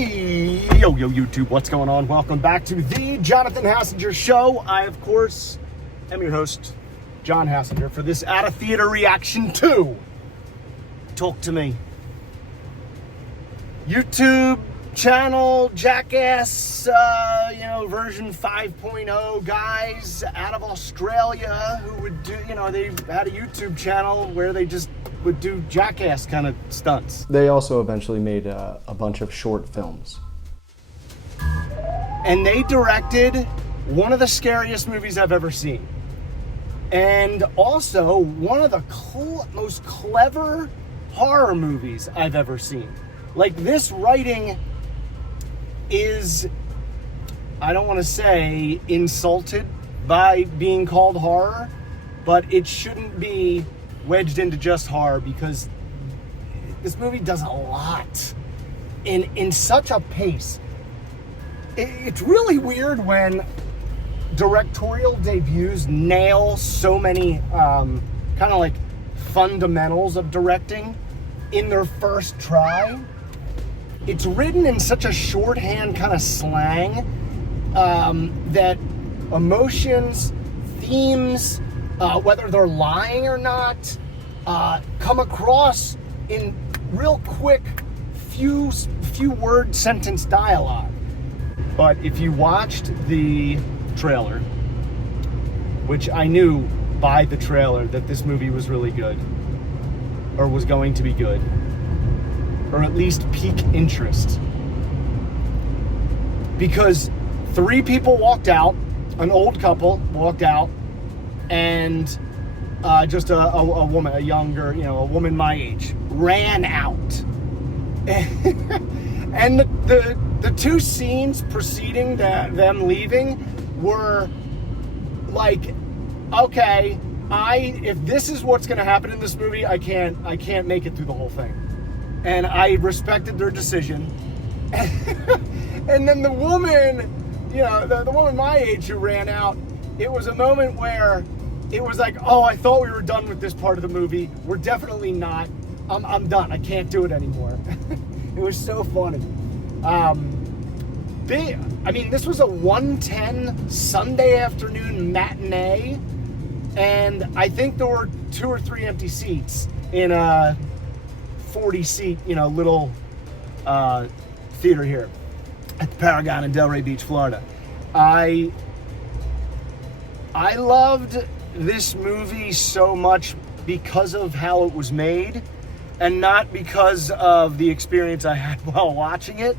Yo, YouTube, what's going on? Welcome back to the Jonathan Hassinger Show. I, of course, am your host, John Hassinger, for this Out of Theater Reaction 2. Talk to me. YouTube channel, Jackass, version 5.0 guys out of Australia who would do, they had a YouTube channel where they just would do Jackass kind of stunts. They also eventually made a bunch of short films. And they directed one of the scariest movies I've ever seen. And also one of the most clever horror movies I've ever seen. Like, this writing is, I don't want to say insulted by being called horror, but it shouldn't be wedged into just horror, because this movie does a lot in such a pace. It's really weird when directorial debuts nail so many kind of like fundamentals of directing in their first try. It's written in such a shorthand kind of slang that emotions, themes, whether they're lying or not, come across in real quick, few word sentence dialogue. But if you watched the trailer, which I knew by the trailer that this movie was really good, or was going to be good, or at least pique interest, because 3 people walked out, an old couple walked out, and just a woman, a younger, a woman my age, ran out. And the 2 scenes preceding them leaving were like, okay, if this is what's going to happen in this movie, I can't make it through the whole thing. And I respected their decision. And then the woman, the woman my age who ran out, it was a moment where it was like, oh, I thought we were done with this part of the movie. We're definitely not. I'm done. I can't do it anymore. It was so funny. This was a 1:10 Sunday afternoon matinee, and I think there were 2 or 3 empty seats in a 40-seat, little theater here at the Paragon in Delray Beach, Florida. I loved this movie so much because of how it was made, and not because of the experience I had while watching it.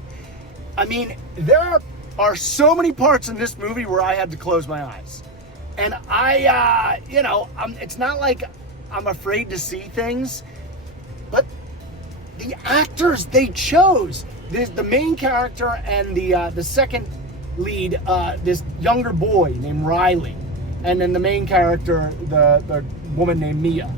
There are so many parts in this movie where I had to close my eyes. And it's not like I'm afraid to see things, but the actors they chose, the main character and the second lead, this younger boy named Riley, and then the main character, the woman named Mia.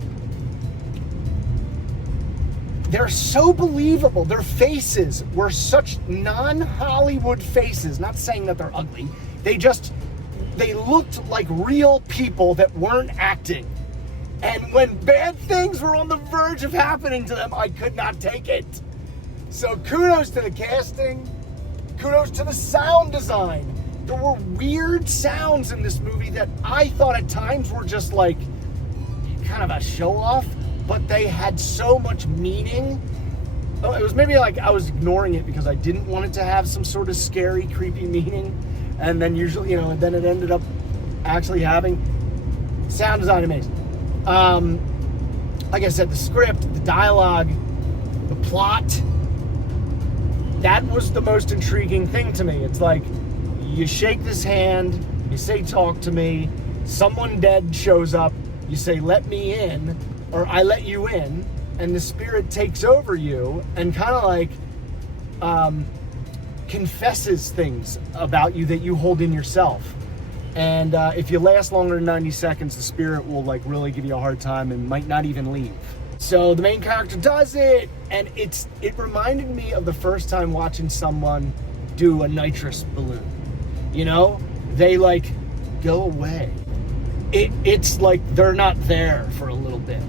They're so believable. Their faces were such non-Hollywood faces. Not saying that they're ugly. They looked like real people that weren't acting. And when bad things were on the verge of happening to them, I could not take it. So kudos to the casting. Kudos to the sound design. There were weird sounds in this movie that I thought at times were just like kind of a show-off, but they had so much meaning. It was maybe like I was ignoring it because I didn't want it to have some sort of scary, creepy meaning. And then usually, then it ended up actually having sound design amazing. Like I said, the script, the dialogue, the plot, that was the most intriguing thing to me. It's like, you shake this hand, you say, talk to me, someone dead shows up, you say, let me in, or I let you in, and the spirit takes over you and kind of like confesses things about you that you hold in yourself. And if you last longer than 90 seconds, the spirit will like really give you a hard time and might not even leave. So the main character does it, and it reminded me of the first time watching someone do a nitrous balloon. They like go away. It's like they're not there for a little bit.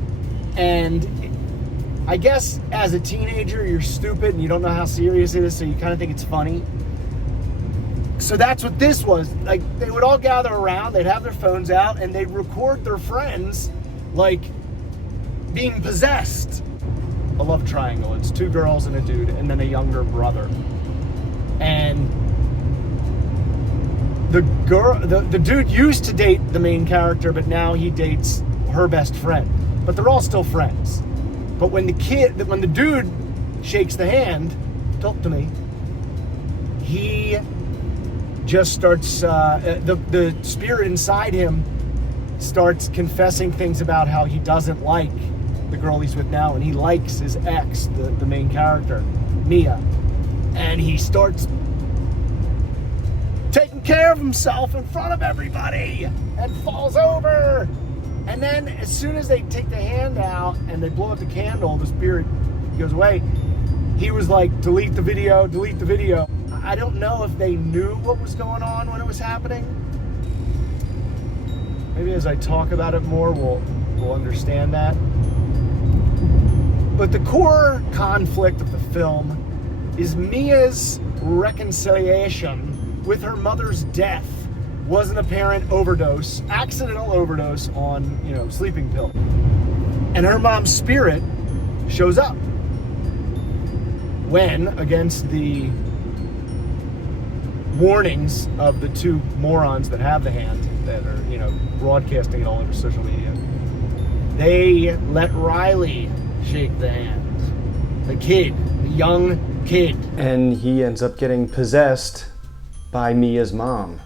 And I guess as a teenager, you're stupid and you don't know how serious it is, so you kind of think it's funny. So that's what this was. Like, they would all gather around, they'd have their phones out, and they'd record their friends, like, being possessed. A love triangle. It's 2 girls and a dude, and then a younger brother. And the dude used to date the main character, but now he dates her best friend. But they're all still friends. But when the dude shakes the hand, talk to me, he just starts, the spirit inside him starts confessing things about how he doesn't like the girl he's with now, and he likes his ex, the main character, Mia. And he starts taking care of himself in front of everybody and falls over. And then as soon as they take the hand out and they blow out the candle, the spirit goes away. He was like, delete the video, delete the video. I don't know if they knew what was going on when it was happening. Maybe as I talk about it more, we'll understand that. But the core conflict of the film is Mia's reconciliation with her mother's death was an apparent overdose, accidental overdose on, sleeping pill. And her mom's spirit shows up when, against the warnings of the 2 morons that have the hand, that are, broadcasting it all over social media, they let Riley shake the hand. The kid, the young kid. And he ends up getting possessed by Mia's mom.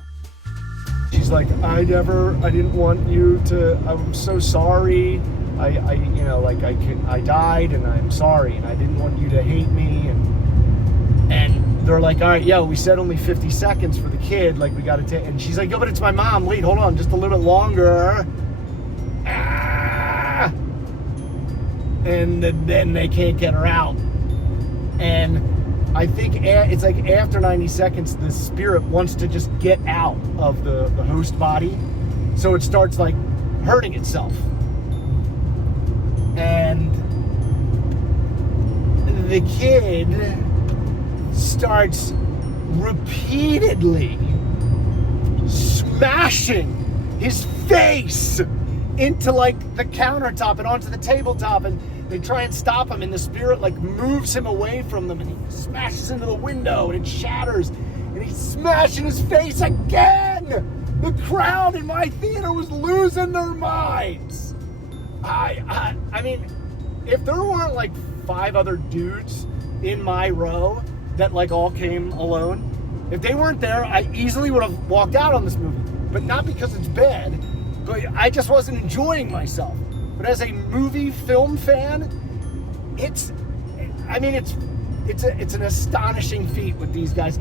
She's like, I didn't want you to, I'm so sorry. I died and I'm sorry and I didn't want you to hate me. And they're like, all right, we said only 50 seconds for the kid. Like, we got to take, and she's like, yo, but it's my mom. Wait, hold on, just a little bit longer. Ah! And then they can't get her out. And I think it's like after 90 seconds, the spirit wants to just get out of the host body. So it starts like hurting itself. And the kid starts repeatedly smashing his face into like the countertop and onto the tabletop, and they try and stop him, and the spirit like moves him away from them, and he smashes into the window and it shatters, and he's smashing his face again. The crowd in my theater was losing their minds. I mean, if there weren't like 5 other dudes in my row that like all came alone, if they weren't there, I easily would have walked out on this movie. But not because it's bad, but I just wasn't enjoying myself. But as a movie film fan, it's an astonishing feat what these guys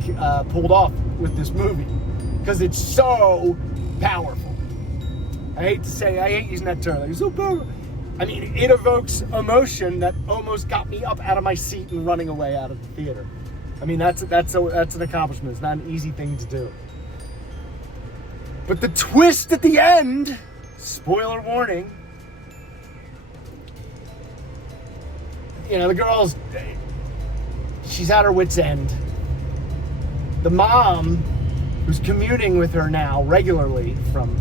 pulled off with this movie, because it's so powerful. I hate using that term. Like, it's so powerful. I mean, it evokes emotion that almost got me up out of my seat and running away out of the theater. I mean, that's an accomplishment. It's not an easy thing to do. But the twist at the end, spoiler warning, the girl's, she's at her wit's end. The mom, who's communing with her now regularly from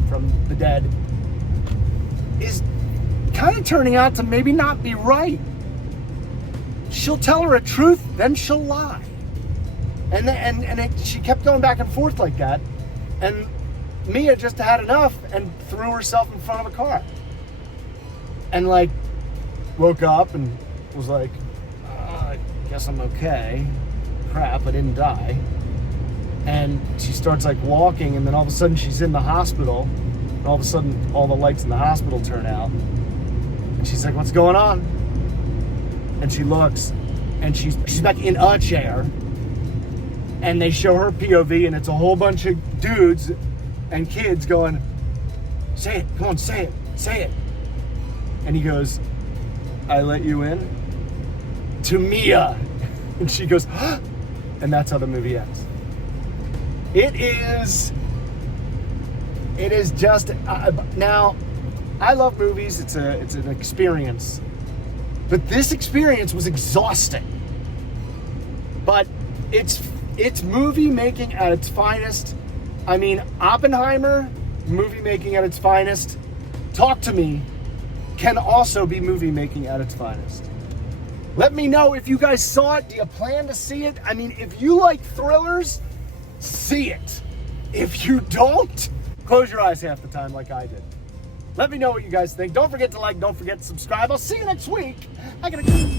the dead, is kind of turning out to maybe not be right. She'll tell her a truth, then she'll lie. She kept going back and forth like that. And Mia just had enough and threw herself in front of a car. And like, woke up and was like, I guess I'm okay. Crap, I didn't die. And she starts like walking, and then all of a sudden she's in the hospital. And all of a sudden all the lights in the hospital turn out. And she's like, what's going on? And she looks, and she's back in a chair. And they show her POV, and it's a whole bunch of dudes and kids going, say it, come on, say it. And he goes, I let you in? To Mia. And she goes, huh? And that's how the movie ends. It is just, now, I love movies, it's an experience. But this experience was exhausting. But it's movie making at its finest. I mean, Oppenheimer, movie making at its finest. Talk to Me can also be movie making at its finest. Let me know if you guys saw it. Do you plan to see it? I mean, if you like thrillers, see it. If you don't, close your eyes half the time like I did. Let me know what you guys think. Don't forget to like, don't forget to subscribe. I'll see you next week. I gotta go.